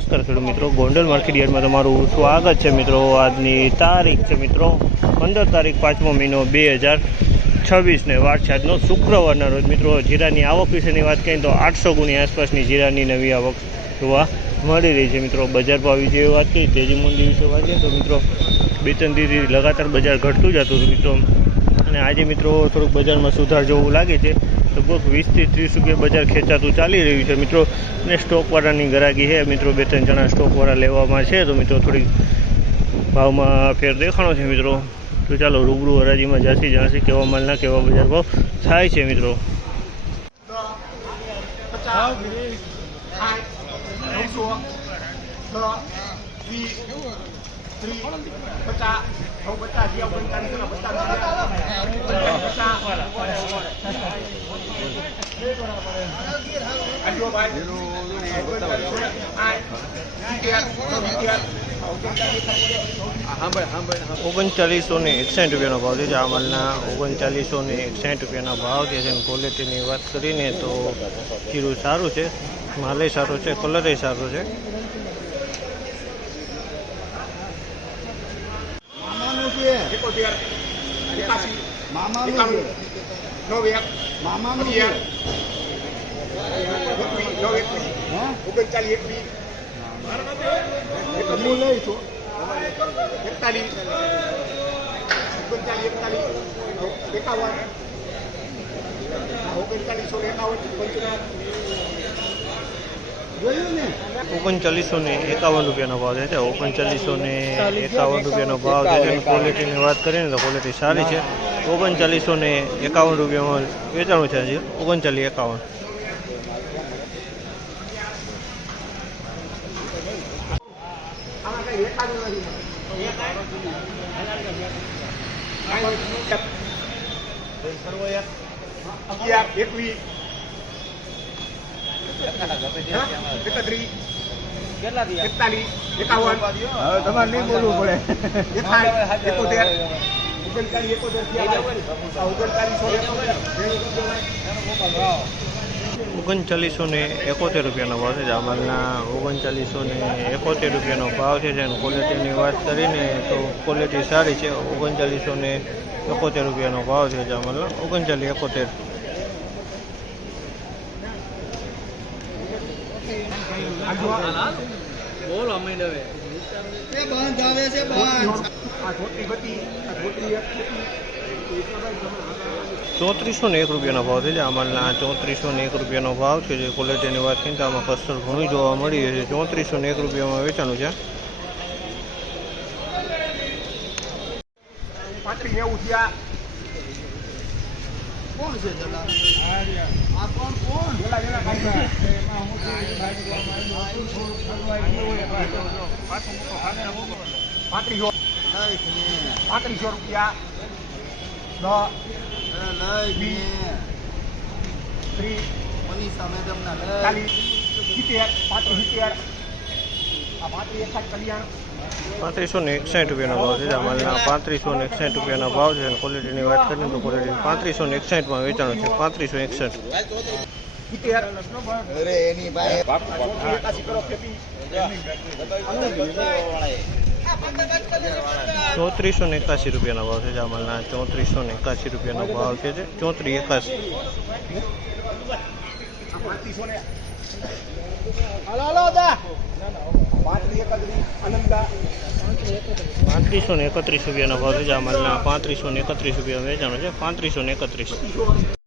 નમસ્કાર ખેડૂત મિત્રો, ગોંડલ માર્કેટ યાર્ડમાં તમારું સ્વાગત છે મિત્રો। આજની તારીખ છે મિત્રો 15 તારીખ 5મો મહિનો 2026 ને વાર છે આજનો શુક્રવારના રોજ મિત્રો। જીરાની આવક વિશેની વાત કરીએ તો 800 ગુણી આસપાસની જીરાની નવી આવક જોવા મળી રહી છે મિત્રો। બજાર ભાવ વિશે વાત કરીએ, તેજી મંદી વિશે વાત કરીએ તો મિત્રો 2-3 દિવસથી લગાતાર બજાર ઘટતું જતું હતું મિત્રો। અને આજે મિત્રો થોડુંક બજારમાં સુધાર જેવું લાગે છે। લગભગ 20 થી 30 રૂપિયા બજાર ખેંચાતું ચાલી રહ્યું છે મિત્રો। અને સ્ટોકવાળાની ગરાગી છે મિત્રો, 2-3 જણા સ્ટોકવાળા લેવામાં છે તો મિત્રો થોડીક ભાવમાં ફેર દેખાણો છે મિત્રો। તો ચાલો રૂબરૂ હરાજીમાં જાણસી કેવા માલના કેવા બજાર ભાવ થાય છે મિત્રો। ₹3961 ભાવ છે। આ માલના ₹3961 ભાવ છે। ક્વોલિટીની વાત કરીને તો જીરું સારું છે, માલે સારો છે, કલરે સારો છે। ₹3951 ભાવ છે। ₹3951 ભાવ છે। ક્વોલિટીની વાત કરીએ ને તો ક્વોલિટી સારી છે। ₹3951 વેચાણું છે હજી 3951। તમારે નહીં બોલવું પડે। 3971 ભાવ છે। આ માલના ₹3971 ભાવ છે। ક્વોલિટીની વાત કરીને તો ક્વોલિટી સારી છે। ₹3971 ભાવ છે। આ માલના 3971। બોલો મંડવે એ બંધ આવે છે બંધ। ₹3401 ભાવ છે। આ માલના ₹3401 ભાવ છે। જે ક્વોલિટીની વાત કરીએ તો આમાં કસ્ટર ઘણું જોવા મળી રહે છે। ₹3401 વેચાણું છે। કોણ છે દલાલ? આ કોણ ₹3561 ભાવ છે। આ માલના ₹3561 ભાવ છે। ક્વોલિટીની વાત કરીએ તો ક્વોલિટી 3561 વેચાણું છે। 3561। ₹3481 ભાવ છે। આ માલના ₹3481 ભાવ છે। 3431 ભાવ છે। આ માલના ₹3531 વેચાણો છે। 3531।